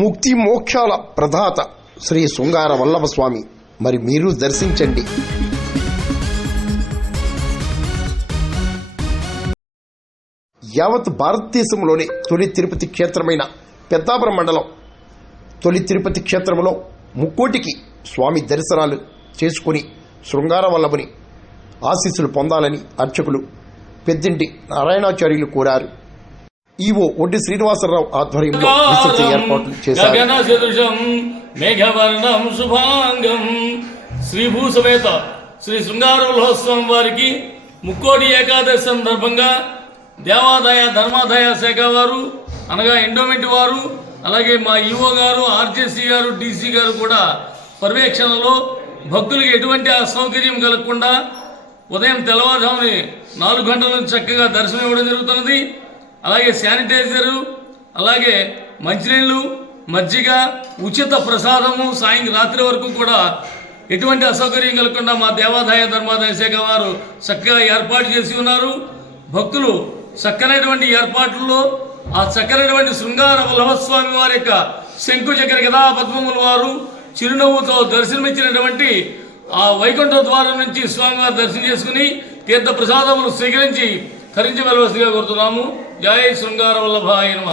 ముక్తి మోక్షాల ప్రదాత శ్రీ శృంగార వల్లభ స్వామి. మరి మీరు దర్శించండి. యావత్ భారతదేశంలోనే తొలి తిరుపతి క్షేత్రమైన పెద్దాపురం మండలం తొలి తిరుపతి క్షేత్రంలో ముక్కోటికి స్వామి దర్శనాలు చేసుకుని శృంగార వల్లభుని ఆశీస్సులు పొందాలని అర్చకులు పెద్దింటి నారాయణాచార్యులు కోరారు. ఈవో ఒడ్డి శ్రీనివాసరావు ఆధ్వర్యంలో విస్తృత ఏర్పాట్లు చేశారు. శ్రీ భూసమేత శ్రీ శృంగార వల్లభోత్సవం వారికి ముక్కోటి ఏకాదశి సందర్భంగా దేవాదాయ ధర్మాదాయ శాఖ వారు అనగా ఎండోమెంట్ వారు అలాగే మా ఈఓ గారు ఆర్జేసీ గారు డీసీ గారు కూడా పర్యవేక్షణలో భక్తులకు ఎటువంటి అసౌకర్యం కలగకుండా ఉదయం తెల్లవారుజాముని 4 గంటల నుంచి చక్కగా దర్శనం ఇవ్వడం జరుగుతున్నది. అలాగే శానిటైజరు అలాగే మంచినీళ్ళు మజ్జిగ ఉచిత ప్రసాదము రాత్రి వరకు కూడా ఎటువంటి అసౌకర్యం కలగకుండా మా దేవాదాయ ధర్మాదాయ శాఖ వారు చక్కగా ఏర్పాటు చేసి ఉన్నారు. భక్తులు చక్కనైనటువంటి ఏర్పాట్లలో ఆ చక్కనైనటువంటి శృంగార వల్లభస్వామి వారి యొక్క శంకు చక్ర గదా పద్మముల వారు చిరునవ్వుతో దర్శనమిచ్చినటువంటి ఆ వైకుంఠ ద్వారం నుంచి స్వామివారి దర్శనం చేసుకుని తీర్థ ప్రసాదములు స్వీకరించి తరించవలసిందిగా కోరుతున్నాము. జై శృంగార వల్లభాయ నమః.